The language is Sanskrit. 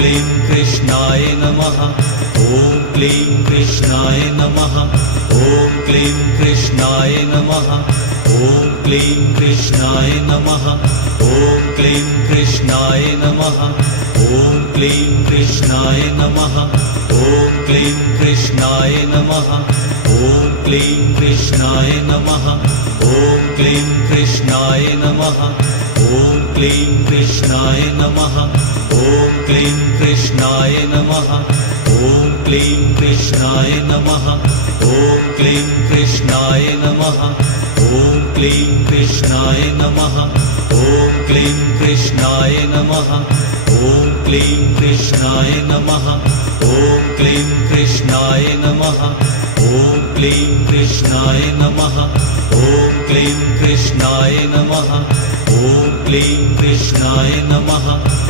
क्लीं कृष्णाय नमः। ॐ क्लीं कृष्णाय नमः। ॐ क्लीं कृष्णाय नमः। ॐ क्लीं कृष्णाय नमः। ॐ क्लीं कृष्णाय नमः। ॐ क्लीं कृष्णाय नमः। ॐ क्लीं कृष्णाय नमः। ॐ क्लीं कृष्णाय नमः। ॐ क्लीं कृष्णाय नमः। ॐ क्लीं कृष्णाय नमः। ॐ क्लीं कृष्णाय नमः। ॐ क्लीं कृष्णाय नमः। ॐ क्लीं कृष्णाय नमः। ॐ क्लीं कृष्णाय नमः। ॐ क्लीं कृष्णाय नमः। ॐ क्लीं कृष्णाय नमः। ॐ क्लीं कृष्णाय नमः। ॐ क्लीं कृष्णाय नमः। ॐ क्लीं कृष्णाय नमः। ॐ क्लीं कृष्णाय नमः।